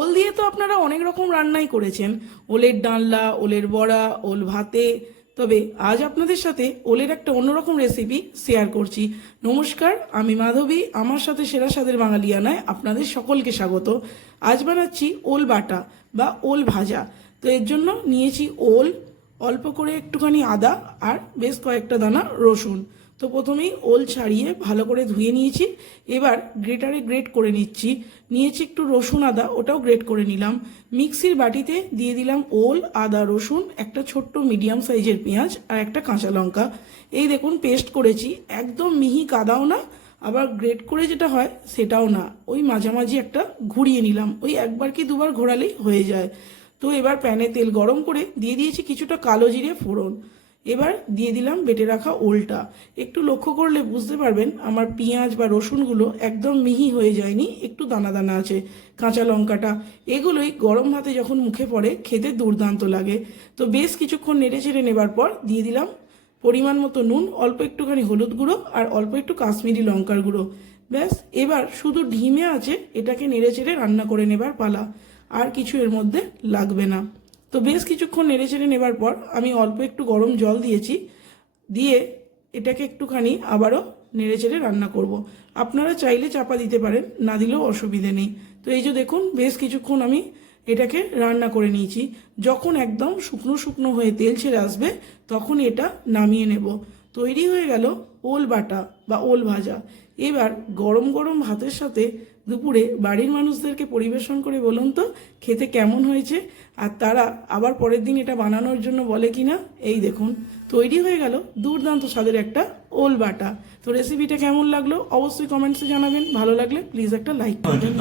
ওল দিয়ে তো আপনারা অনেক রকম রান্নাই করেছেন। ওলের ডালনা, ওলের বড়া, ওল ভাতে। তবে আজ আপনাদের সাথে ওলের একটা অন্যরকম রেসিপি শেয়ার করছি। নমস্কার, আমি মাধবী। আমার সাথে সেরা স্বাদের বাঙালিয়ানায় আপনাদের সকলকে স্বাগত। আজ বানাচ্ছি ওল বাটা বা ওল ভাজা। তো এর জন্য নিয়েছি ওল, অল্প করে একটুখানি আদা আর বেশ কয়েকটা দানা রসুন। তো প্রথমেই ওল ছাড়িয়ে ভালো করে ধুয়ে নিয়েছি। এবার গ্রেটারে গ্রেট করে নিচ্ছি। নিয়েছি একটু রসুন আদা, ওটাও গ্রেট করে নিলাম। মিক্সির বাটিতে দিয়ে দিলাম ওল, আদা, রসুন, একটা ছোট্ট মিডিয়াম সাইজের পেঁয়াজ আর একটা কাঁচা লঙ্কা। এই দেখুন, পেস্ট করেছি। একদম মিহি কাদাও না, আবার গ্রেট করে যেটা হয় সেটাও না। ওই মাঝামাঝি একটা ঘুরিয়ে নিলাম। ওই একবার কি দুবার ঘোরালেই হয়ে যায়। তো এবার প্যানে তেল গরম করে দিয়ে দিয়েছি কিছুটা কালো জিরে ফোড়ন। এবার দিয়ে দিলাম, বেটে রাখা ওলটা। একটু লক্ষ্য করলে বুঝতে পারবেন আমার পেঁয়াজ বা রসুনগুলো একদম মিহি হয়ে যায়নি, একটু দানা দানা আছে। কাঁচা লঙ্কাটা, এগুলোই গরম ভাতে যখন মুখে পড়ে খেতে দুর্দান্ত লাগে। তো বেশ কিছুক্ষণ নেড়ে চেড়ে নেবার পর দিয়ে দিলাম পরিমাণ মতো নুন, অল্প একটুখানি হলুদ গুঁড়ো আর অল্প একটু কাশ্মীরি লঙ্কার গুঁড়ো। ব্যাস, এবার শুধু ঢিমে আছে, এটাকে নেড়ে চেড়ে রান্না করে নেবার পালা। আর কিছু এর মধ্যে লাগবে না। তো বেশ কিছুক্ষণ নেড়ে চেড়ে নেবার পর আমি অল্প একটু গরম জল দিয়েছি, দিয়ে এটাকে একটুখানি আবারও নেড়ে চেড়ে রান্না করব। আপনারা চাইলে চাপা দিতে পারেন, না দিলেও অসুবিধে নেই। তো এই যে দেখুন, বেশ কিছুক্ষণ আমি এটাকে রান্না করে নিয়েছি। যখন একদম শুকনো শুকনো হয়ে তেল ছেড়ে আসবে, তখন এটা নামিয়ে নেব। তৈরি হয়ে গেল ওল বাটা বা ওল ভাজা। এবার গরম গরম ভাতের সাথে দুপুরে বাড়ির মানুষদেরকে পরিবেশন করে বলুন তো, খেতে কেমন হয়েছে? আর তারা আবার পরের দিন এটা বানানোর জন্য বলে কিনা? এই দেখুন, তৈরি হয়ে গেল দুর্দান্ত স্বাদের একটা ওল বাটা। তো রেসিপিটা কেমন লাগল? অবশ্যই কমেন্টসে জানাবেন। ভালো লাগলে প্লিজ একটা লাইক করবেন।